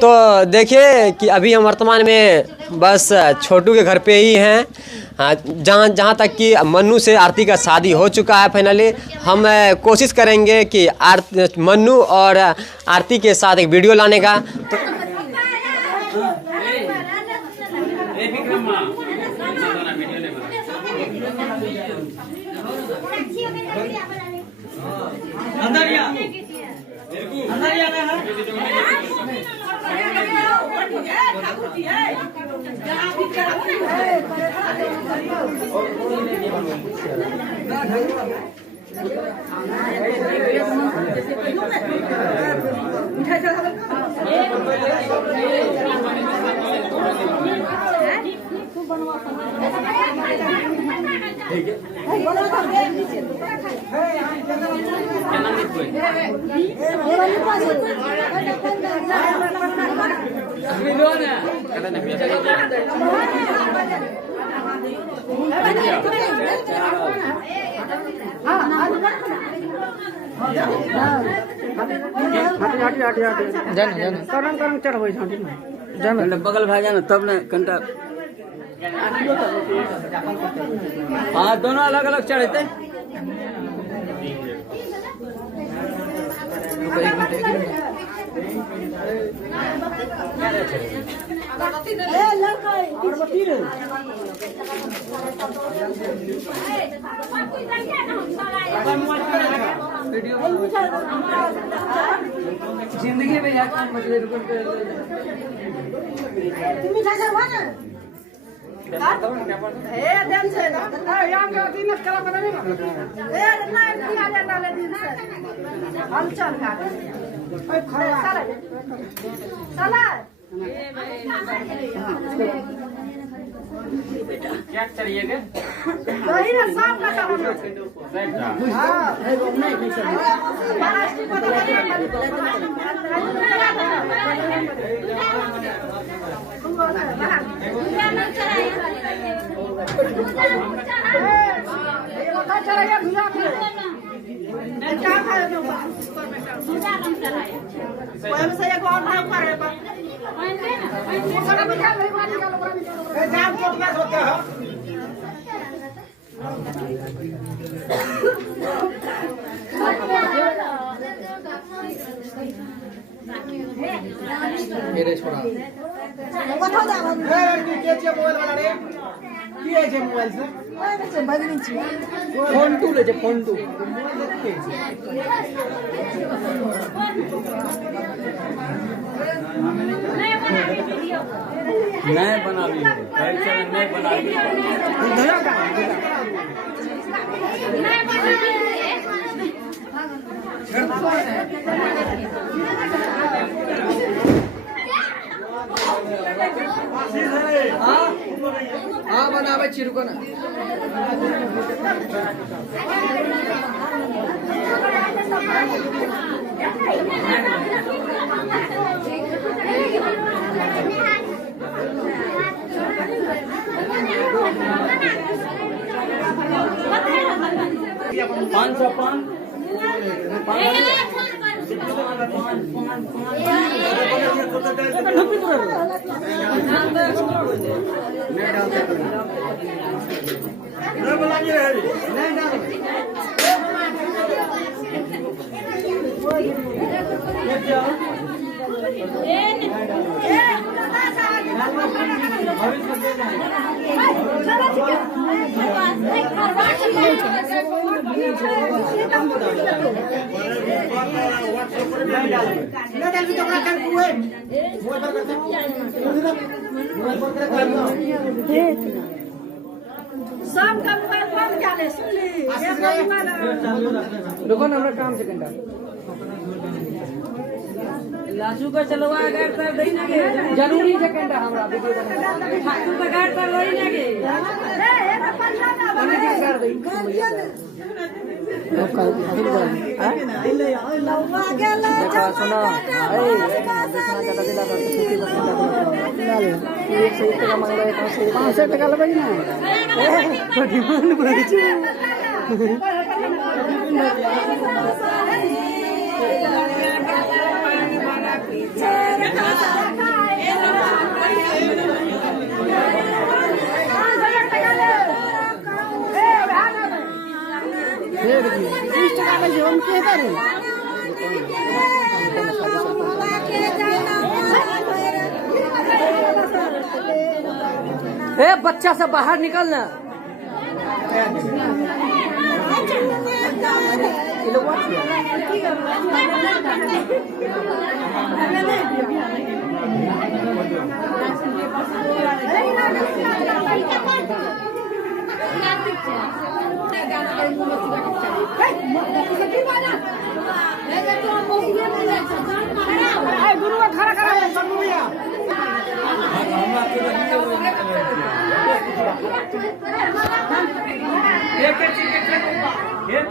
तो देखिए कि अभी हम वर्तमान में बस छोटू के घर पे ही हैं। हाँ, जहाँ तक कि मन्नू से आरती का शादी हो चुका है फाइनली। हम कोशिश करेंगे कि मन्नू और आरती के साथ एक वीडियो लाने का। बगल भाई जाना तब न कंटा। हाँ दोनों अलग अलग चढ़ते। जिंदगी में यार क्या चाहिए मोबाइल से फोन टू ले फोन टू नहीं बना ली नहीं बना ली हाँ बनावे चिरको ना पाँच सौ पाँच काम से लाजू का चलवा गाड़ कर दई ना के जरूरी सेकंड हमरा वीडियो बना ठाकुर का गाड़ कर दई ना के कर दई सुनो टका लेबै ना ए बच्चा से बाहर निकलना एक